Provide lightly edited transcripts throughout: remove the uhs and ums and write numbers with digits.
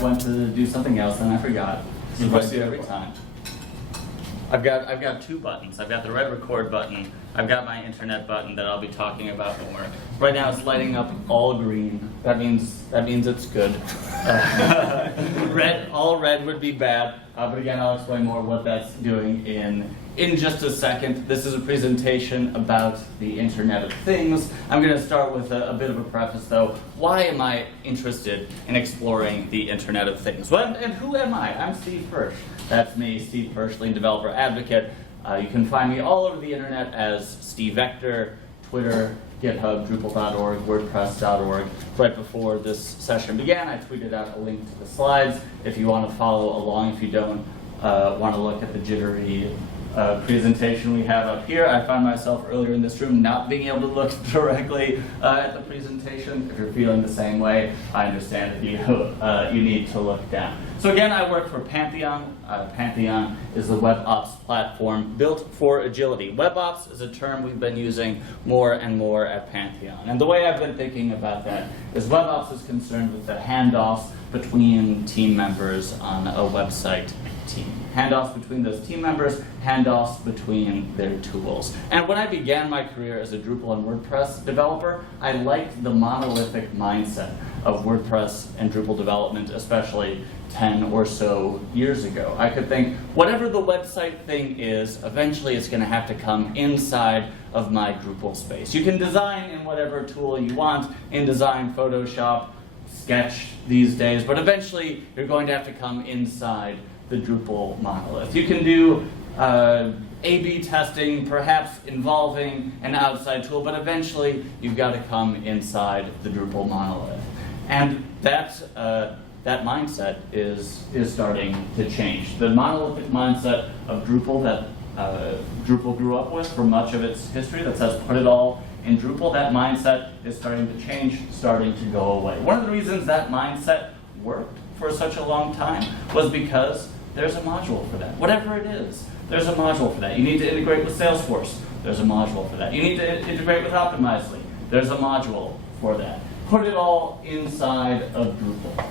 went to do something else and I forgot. This is what I do every time. I've got two buttons. I've got the red record button. I've got my internet button that I'll be talking about more. Right now it's lighting up all green. That means it's good. All red would be bad. But again, I'll explain more what that's doing in just a second. This is a presentation about the Internet of Things. I'm going to start with a bit of a preface, though. Why am I interested in exploring the Internet of Things? Well, and who am I? I'm Steve Hirsch. That's me, Steve Hirsch, Lean Developer Advocate. You can find me all over the Internet as Steve Vector, Twitter, GitHub, Drupal.org, WordPress.org. Right before this session began, I tweeted out a link to the slides if you want to follow along. If you don't want to look at the jittery presentation we have up here, I found myself earlier in this room not being able to look directly at the presentation. If you're feeling the same way, I understand that you need to look down. So again, I work for Pantheon. Pantheon is the web ops platform built for agility. Web ops is a term we've been using more and more at Pantheon. And the way I've been thinking about that is web ops is concerned with the handoffs between team members on a website team. Handoffs between those team members, handoffs between their tools. And when I began my career as a Drupal and WordPress developer, I liked the monolithic mindset of WordPress and Drupal development, especially 10 or so years ago. I could think, whatever the website thing is, eventually it's going to have to come inside of my Drupal space. You can design in whatever tool you want, InDesign, Photoshop, Sketch these days, but eventually you're going to have to come inside the Drupal monolith. You can do A/B testing, perhaps involving an outside tool, but eventually you've got to come inside the Drupal monolith. And that mindset is starting to change. The monolithic mindset of Drupal that Drupal grew up with for much of its history, that says put it all in Drupal, that mindset is starting to change, starting to go away. One of the reasons that mindset worked for such a long time was because there's a module for that. Whatever it is, there's a module for that. You need to integrate with Salesforce, there's a module for that. You need to integrate with Optimizely, there's a module for that. Put it all inside of Drupal.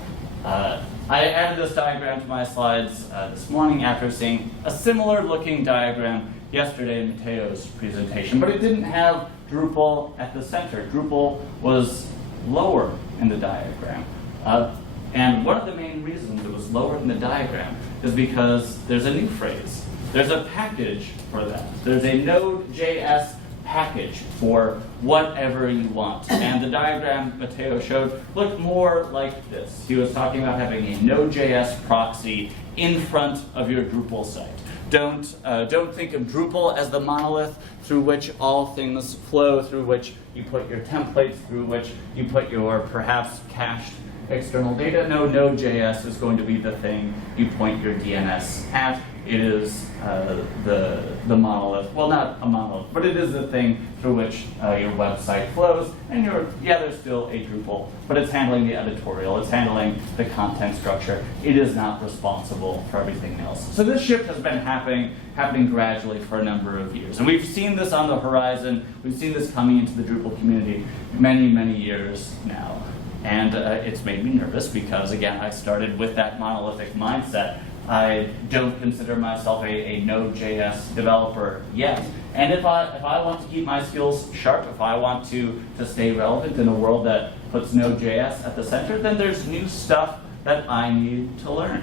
I added this diagram to my slides this morning after seeing a similar looking diagram yesterday in Mateo's presentation, but it didn't have Drupal at the center. Drupal was lower in the diagram. And one of the main reasons it was lower in the diagram is because there's a new phrase. There's a package for that. There's a Node.js package for whatever you want. And the diagram Mateo showed looked more like this. He was talking about having a Node.js proxy in front of your Drupal site. Don't think of Drupal as the monolith through which all things flow, through which you put your templates, through which you put your perhaps cached external data. No, Node.js is going to be the thing you point your DNS at. It is the monolith. Well, not a monolith, but it is the thing through which your website flows. And there's still a Drupal, but it's handling the editorial. It's handling the content structure. It is not responsible for everything else. So this shift has been happening gradually for a number of years. And we've seen this on the horizon. We've seen this coming into the Drupal community many, many years now. And it's made me nervous because, again, I started with that monolithic mindset. I don't consider myself a Node.js developer yet. And if I want to keep my skills sharp, if I want to stay relevant in a world that puts Node.js at the center, then there's new stuff that I need to learn.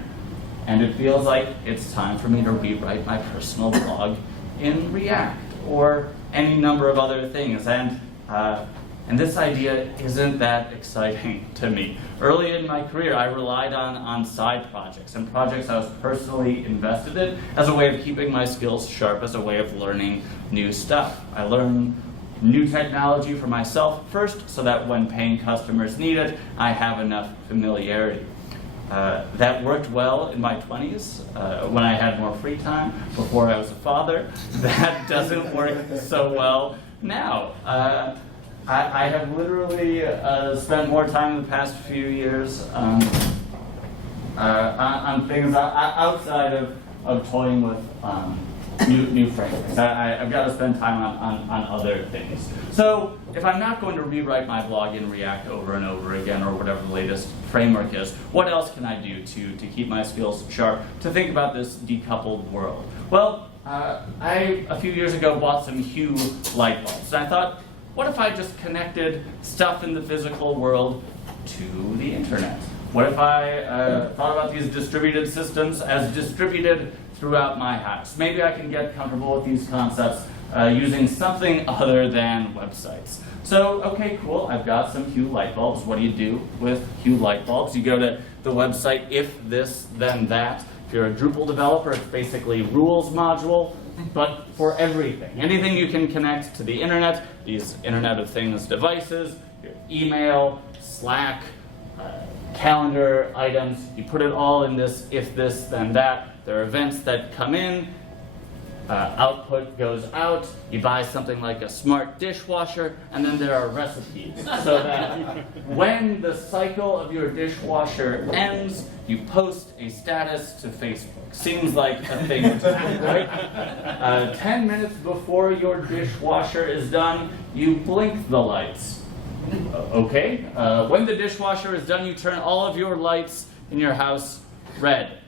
And it feels like it's time for me to rewrite my personal blog in React or any number of other things. And this idea isn't that exciting to me. Early in my career, I relied on side projects and projects I was personally invested in as a way of keeping my skills sharp, as a way of learning new stuff. I learned new technology for myself first, so that when paying customers need it, I have enough familiarity. That worked well in my 20s when I had more free time before I was a father. That doesn't work so well now. I have literally spent more time in the past few years on things outside of toying with new frameworks. I've got to spend time on other things. So if I'm not going to rewrite my blog in React over and over again, or whatever the latest framework is, what else can I do to keep my skills sharp, to think about this decoupled world? Well, I, a few years ago, bought some Hue light bulbs. And I thought, what if I just connected stuff in the physical world to the internet? What if I thought about these distributed systems as distributed throughout my house? Maybe I can get comfortable with these concepts using something other than websites. So, okay, cool, I've got some Hue light bulbs. What do you do with Hue light bulbs? You go to the website, if this, then that. If you're a Drupal developer, it's basically rules module, but for everything. Anything you can connect to the internet, these Internet of Things devices, your email, Slack, calendar items, you put it all in this if this, then that. There are events that come in, output goes out, you buy something like a smart dishwasher, and then there are recipes. So that when the cycle of your dishwasher ends, you post a status to Facebook. Seems like a thing to do, right? 10 minutes before your dishwasher is done, you blink the lights. Okay. When the dishwasher is done, you turn all of your lights in your house red.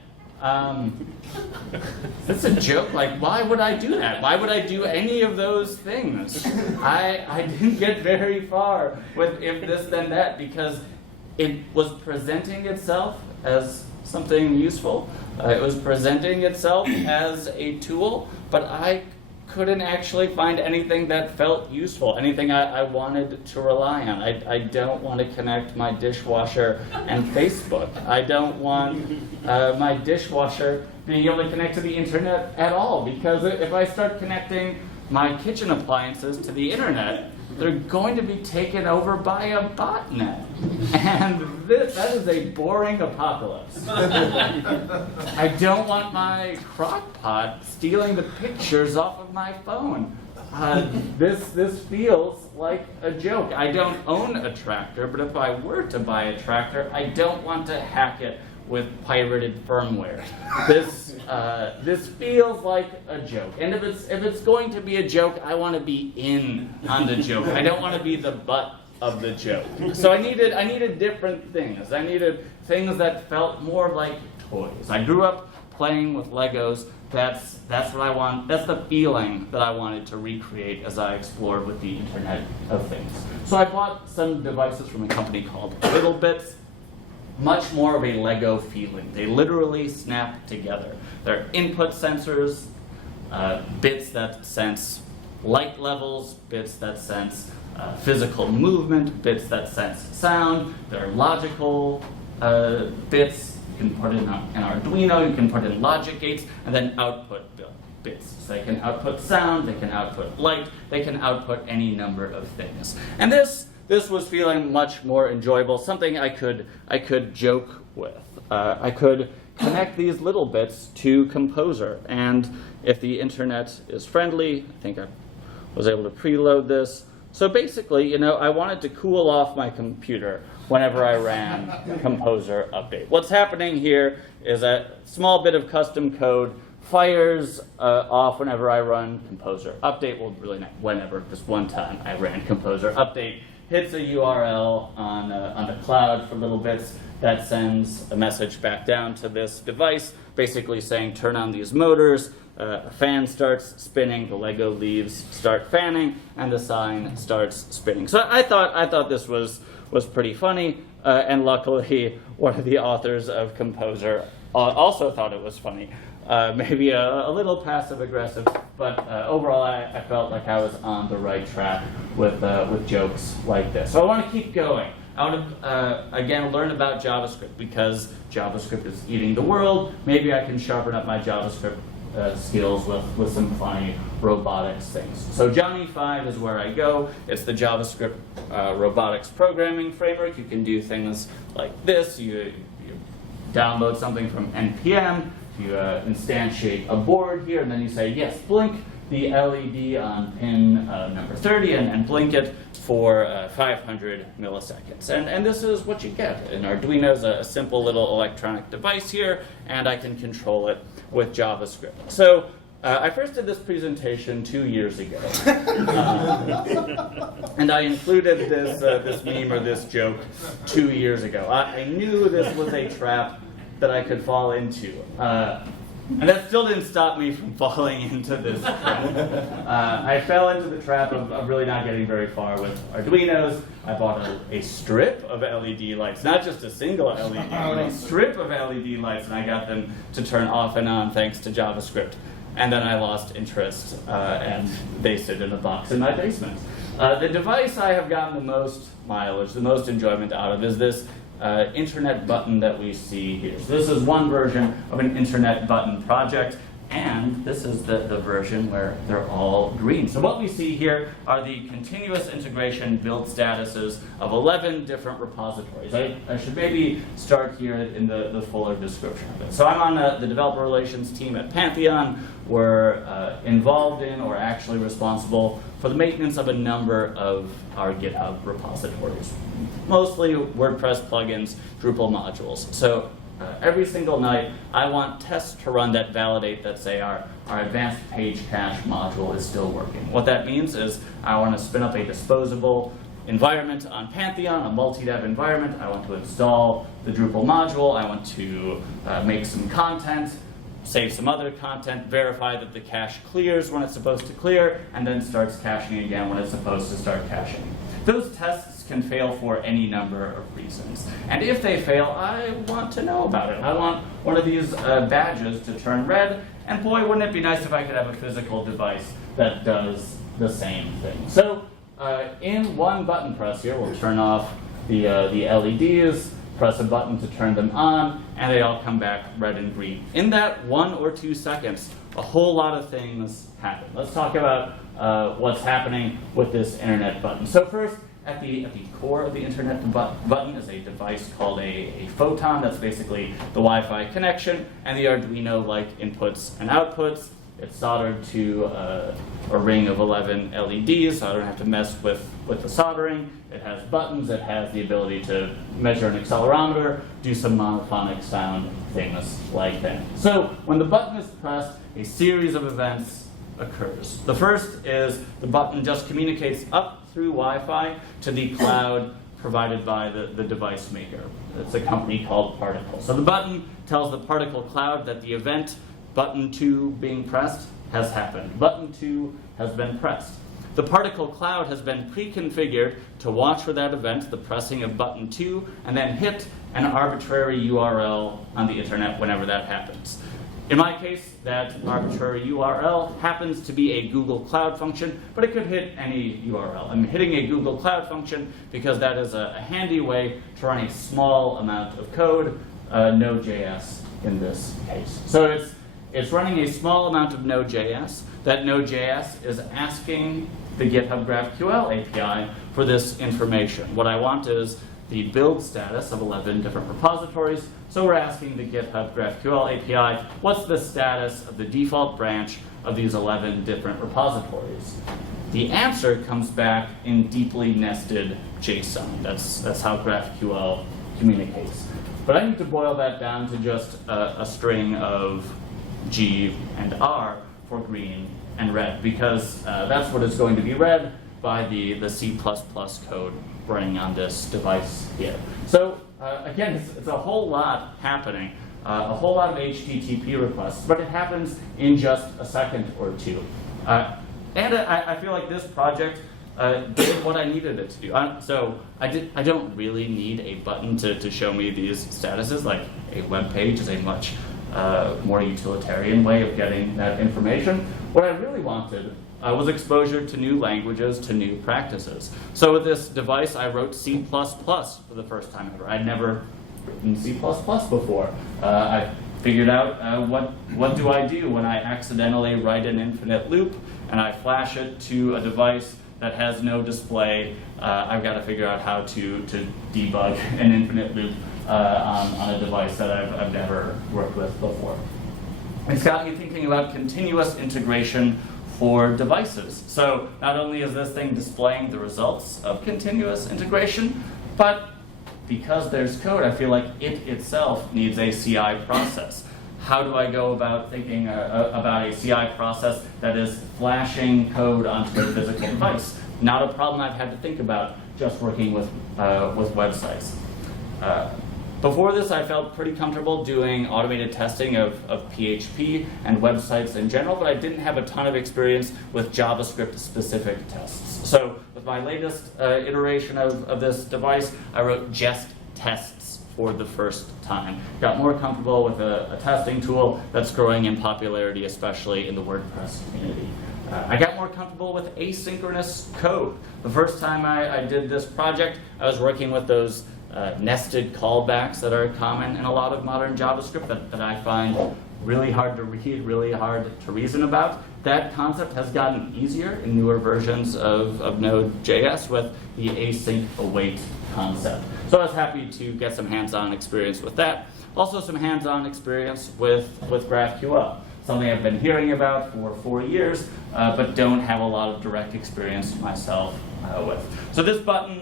That's a joke. Like, why would I do that? Why would I do any of those things? I didn't get very far with if this then that, because it was presenting itself as something useful. It was presenting itself as a tool, but I couldn't actually find anything that felt useful, anything I wanted to rely on. I don't want to connect my dishwasher and Facebook. I don't want my dishwasher being able to connect to the internet at all, because if I start connecting my kitchen appliances to the internet, they're going to be taken over by a botnet. And that is a boring apocalypse. I don't want my crock pot stealing the pictures off of my phone. This feels like a joke. I don't own a tractor, but if I were to buy a tractor, I don't want to hack it with pirated firmware. This feels like a joke. And if it's going to be a joke, I want to be in on the joke. I don't want to be the butt of the joke. So I needed different things. I needed things that felt more like toys. I grew up playing with Legos. That's what I want. That's the feeling that I wanted to recreate as I explored with the Internet of Things. So I bought some devices from a company called Little Bits. Much more of a Lego feeling. They literally snap together. They're input sensors, bits that sense light levels, bits that sense physical movement, bits that sense sound. They're logical bits. You can put in an Arduino, you can put in logic gates, and then output bits. So they can output sound, they can output light, they can output any number of things. And this was feeling much more enjoyable, something I could joke with. I could connect these little bits to Composer, and if the internet is friendly, I think I was able to preload this. So basically, I wanted to cool off my computer whenever I ran Composer update. What's happening here is a small bit of custom code fires off whenever I run Composer update. Well, really not whenever, just one time I ran Composer update. Hits a URL on the cloud for little bits that sends a message back down to this device, basically saying turn on these motors, a fan starts spinning, the Lego leaves start fanning, and the sign starts spinning. So I thought this was pretty funny, and luckily one of the authors of Composer also thought it was funny. Maybe a little passive-aggressive, but overall I felt like I was on the right track with jokes like this. So I want to keep going. I want to, again, learn about JavaScript, because JavaScript is eating the world. Maybe I can sharpen up my JavaScript skills with some funny robotics things. So Johnny 5 is where I go. It's the JavaScript robotics programming framework. You can do things like this. You download something from NPM. You instantiate a board here, and then you say, yes, blink the LED on pin number 30, and blink it for 500 milliseconds. And this is what you get. An Arduino is a simple little electronic device here, and I can control it with JavaScript. So I first did this presentation 2 years ago, and I included this meme or this joke 2 years ago. I knew this was a trap that I could fall into, and that still didn't stop me from falling into this trap. I fell into the trap of really not getting very far with Arduinos. I bought a strip of LED lights, not just a single LED, but a strip of LED lights, and I got them to turn off and on thanks to JavaScript. And then I lost interest, and they sit in a box in my basement. The device I have gotten the most mileage, the most enjoyment out of is this internet button that we see here. So this is one version of an internet button project, and this is the version where they're all green. So what we see here are the continuous integration build statuses of 11 different repositories. I should maybe start here in the fuller description of it. So I'm on the developer relations team at Pantheon. We're involved in or actually responsible for the maintenance of a number of our GitHub repositories. Mostly WordPress plugins, Drupal modules. So every single night, I want tests to run that validate that say our advanced page cache module is still working. What that means is I want to spin up a disposable environment on Pantheon, a multi-dev environment. I want to install the Drupal module. I want to make some content, save some other content, verify that the cache clears when it's supposed to clear, and then starts caching again when it's supposed to start caching. Those tests can fail for any number of reasons. And if they fail, I want to know about it. I want one of these badges to turn red, and boy, wouldn't it be nice if I could have a physical device that does the same thing. So in one button press here, we'll turn off the LEDs, press a button to turn them on, and they all come back red and green. In that 1 or 2 seconds, a whole lot of things happen. Let's talk about what's happening with this internet button. So first, at the core of the internet button is a device called a photon. That's basically the Wi-Fi connection and the Arduino-like inputs and outputs. It's soldered to a ring of 11 LEDs, so I don't have to mess with the soldering. It has buttons. It has the ability to measure an accelerometer, do some monophonic sound, things like that. So when the button is pressed, a series of events occurs. The first is the button just communicates up through Wi-Fi to the cloud provided by the device maker. It's a company called Particle. So the button tells the Particle cloud that the event button 2 being pressed has happened. Button 2 has been pressed. The Particle cloud has been pre-configured to watch for that event, the pressing of button 2, and then hit an arbitrary URL on the internet whenever that happens. In my case, that arbitrary URL happens to be a Google Cloud function, but it could hit any URL. I'm hitting a Google Cloud function because that is a handy way to run a small amount of code, Node.js in this case. So it's running a small amount of Node.js. That Node.js is asking the GitHub GraphQL API for this information. What I want is the build status of 11 different repositories. So we're asking the GitHub GraphQL API, what's the status of the default branch of these 11 different repositories? The answer comes back in deeply nested JSON. That's how GraphQL communicates. But I need to boil that down to just a string of G and R for green and red, because that's what is going to be read by the C++ code running on this device here. So again, it's a whole lot happening, a whole lot of HTTP requests, but it happens in just a second or two. And I feel like this project did what I needed it to do. So I don't really need a button to show me these statuses. Like a web page is a much more utilitarian way of getting that information. What I really wanted was exposure to new languages, to new practices. So with this device, I wrote C++ for the first time ever. I'd never written C++ before. I figured out what do I do when I accidentally write an infinite loop and I flash it to a device that has no display. I've got to figure out how to debug an infinite loop on a device that I've never worked with before. It's got me thinking about continuous integration for devices. So not only is this thing displaying the results of continuous integration, but because there's code, I feel like it itself needs a CI process. how do I go about thinking about a CI process that is flashing code onto a physical device? Not a problem I've had to think about just working with websites. Before this, I felt pretty comfortable doing automated testing of PHP and websites in general, but I didn't have a ton of experience with JavaScript-specific tests. So with my latest iteration of this device, I wrote just tests for the first time. Got more comfortable with a testing tool that's growing in popularity, especially in the WordPress community. I got more comfortable with asynchronous code. The first time I did this project, I was working with those nested callbacks that are common in a lot of modern JavaScript that I find really hard to read, really hard to reason about. That concept has gotten easier in newer versions of Node.js with the async await concept. So I was happy to get some hands-on experience with that. Also some hands-on experience with GraphQL, something I've been hearing about for 4 years, but don't have a lot of direct experience myself with. So this button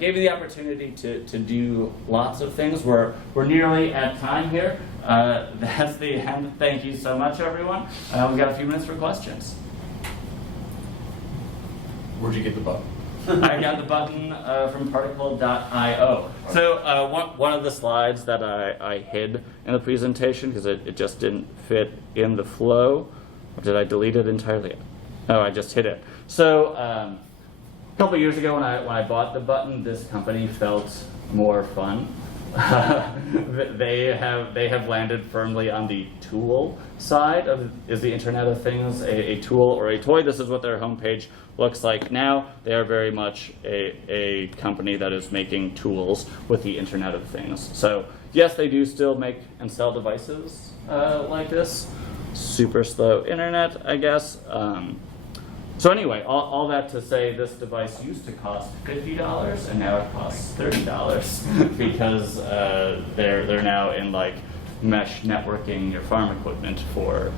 gave me the opportunity to do lots of things. We're nearly at time here. That's the end. Thank you so much, everyone. We've got a few minutes for questions. Where'd you get the button? I got the button from particle.io. So one of the slides that I hid in the presentation because it just didn't fit in the flow. Or did I delete it entirely? Oh, I just hid it. So a couple years ago when I bought the button, this company felt more fun. They have landed firmly on the tool side of is the Internet of Things a tool or a toy. This is what their homepage looks like now. They are very much a company that is making tools with the Internet of Things. So yes, they do still make and sell devices like this. Super slow internet, I guess. So anyway, all that to say, this device used to cost $50 and now it costs $30 because they're now in like mesh networking your farm equipment for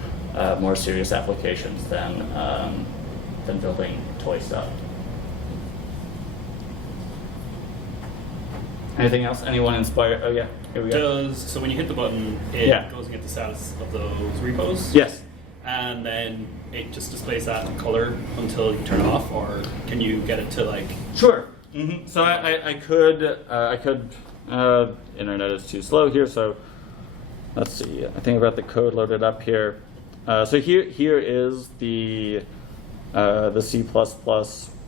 more serious applications than building toy stuff. Anything else? Anyone inspired? Oh yeah, here we go. So when you hit the button, it goes and gets the status of those repos? Yes. And then it just displays that color until you turn it off, or can you get it to like? Sure. Mm-hmm. So I could. Internet is too slow here, so let's see. I think I've got the code loaded up here. So here is the C++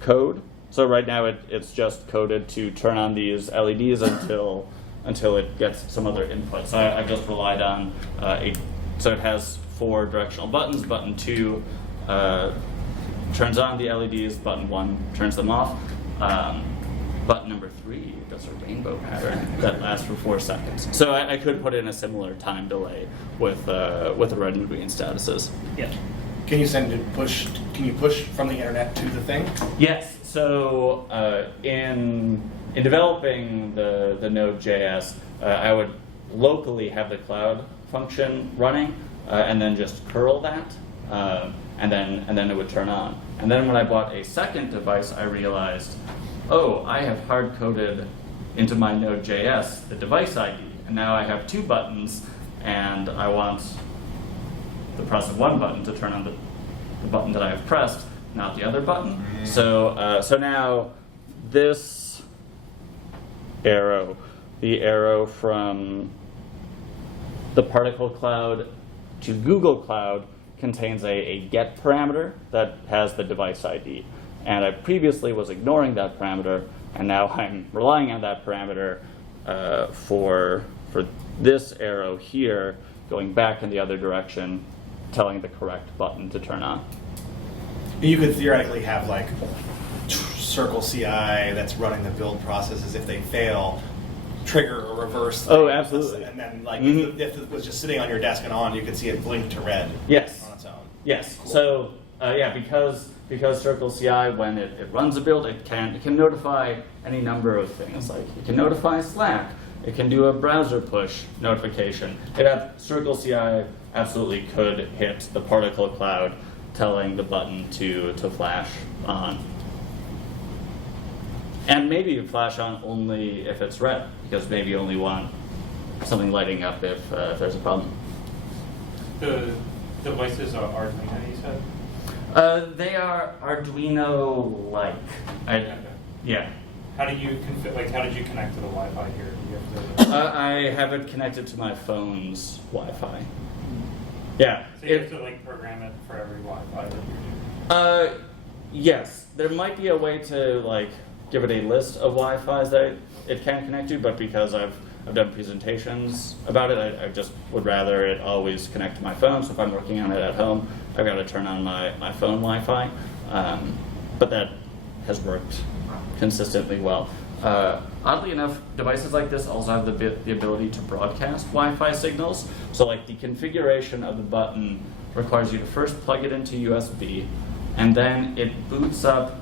code. So right now it's just coded to turn on these LEDs until it gets some other input. So I've just relied on so it has 4 directional buttons. Button 2 turns on the LEDs. Button 1 turns them off. Button number 3 does a rainbow pattern that lasts for 4 seconds. So I could put in a similar time delay with the red and green statuses. Yeah. Can you push from the internet to the thing? Yes. So in developing the Node.js, I would locally have the cloud function running, and then just curl that, and then it would turn on. And then when I bought a second device, I realized, oh, I have hard-coded into my Node.js the device ID, and now I have 2 buttons, and I want the press of one button to turn on the button that I have pressed, not the other button. So now this arrow, the arrow from the particle cloud to Google Cloud, contains a get parameter that has the device ID. And I previously was ignoring that parameter, and now I'm relying on that parameter for this arrow here, going back in the other direction, telling the correct button to turn on. You could theoretically have like Circle CI that's running the build processes. If they fail, trigger a reverse thing. Oh, absolutely. And then like if it was just sitting on your desk and on, you could see it blink to red. Yes. On its own. Yes. Cool. So yeah, because Circle CI, when it runs a build, it can notify any number of things. Like it can notify Slack. It can do a browser push notification. Circle CI absolutely could hit the particle cloud, telling the button to flash on. And maybe flash on only if it's red, because maybe you only want something lighting up if there's a problem. The devices are Arduino, you said? They are Arduino-like. Yeah. How do you how did you connect to the Wi-Fi here? Do you have to, I have it connected to my phone's Wi-Fi. Yeah. so you have to program it for every Wi-Fi that you're doing? Yes. There might be a way to give it a list of Wi-Fis that it can connect to, but because I've done presentations about it, I just would rather it always connect to my phone. So if I'm working on it at home, I've got to turn on my phone Wi-Fi. But that has worked consistently well. Oddly enough, devices like this also have the ability to broadcast Wi-Fi signals. So the configuration of the button requires you to first plug it into USB, and then it boots up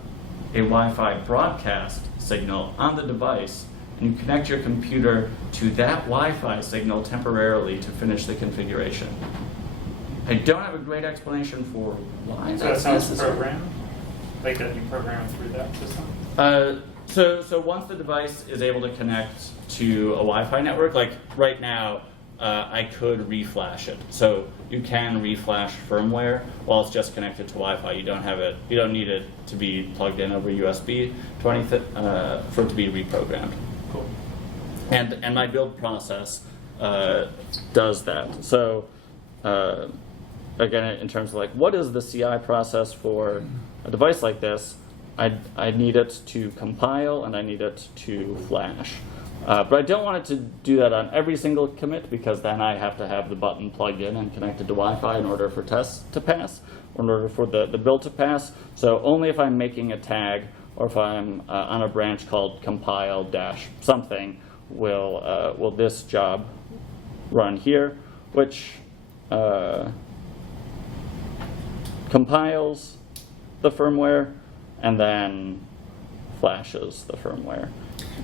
a Wi-Fi broadcast signal on the device, and you connect your computer to that Wi-Fi signal temporarily to finish the configuration. I don't have a great explanation for why So that's that sounds necessary. programmed? That you program it through that system? So once the device is able to connect to a Wi-Fi network, right now, I could reflash it. So you can reflash firmware while it's just connected to Wi-Fi. You don't need it to be plugged in over USB for it to be reprogrammed. Cool. And my build process does that. So again, in terms of what is the CI process for a device like this, I need it to compile and I need it to flash. But I don't want it to do that on every single commit, because then I have to have the button plugged in and connected to Wi-Fi in order for tests to pass, or in order for the build to pass. So only if I'm making a tag, or if I'm on a branch called compile-something, will this job run here, which compiles the firmware and then flashes the firmware.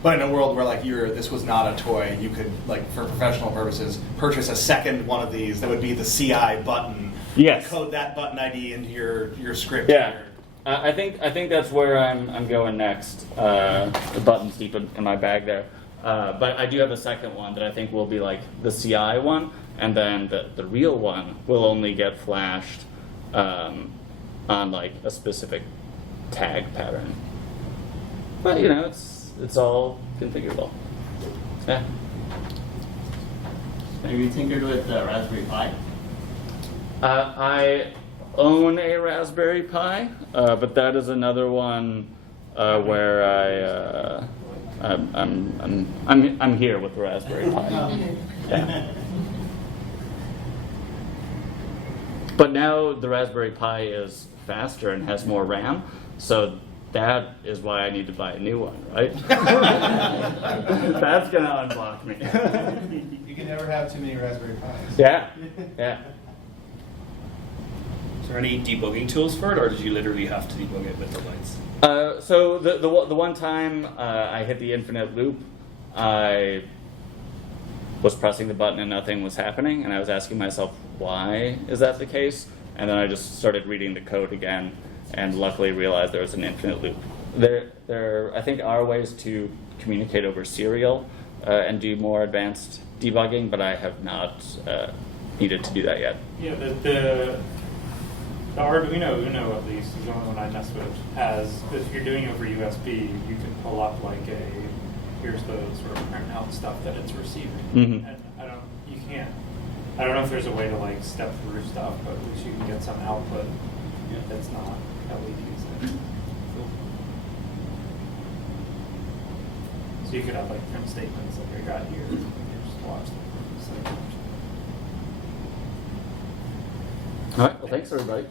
But in a world where this was not a toy, you could for professional purposes purchase a second one of these that would be the CI button. Yes. Code that button ID into your script. Yeah. Here. I think that's where I'm going next. The button's deep in my bag there. But I do have a second one that I think will be the CI one, and then the real one will only get flashed on a specific tag pattern. But it's all configurable. Yeah. Have you tinkered with Raspberry Pi? I own a Raspberry Pi, but that is another one where I'm here with the Raspberry Pi. Yeah. But now the Raspberry Pi is faster and has more RAM, so that is why I need to buy a new one, right? That's gonna unblock me. You can never have too many Raspberry Pis. Yeah, yeah. Is there any debugging tools for it, or did you literally have to debug it with the lights? So the one time I hit the infinite loop, I was pressing the button and nothing was happening, and I was asking myself, why is that the case? And then I just started reading the code again, and luckily realized there was an infinite loop. There I think are ways to communicate over serial and do more advanced debugging, but I have not needed to do that yet. Yeah, the Arduino Uno, at least, is the only one I mess with, has, if you're doing over USB, you can pull up here's the sort of printout stuff that it's receiving. Mhm. And I don't know if there's a way to step through stuff, but at least you can get some output that's not LEDs. So you could have print statements like I got here, and you just watch them. All right, well, thanks everybody.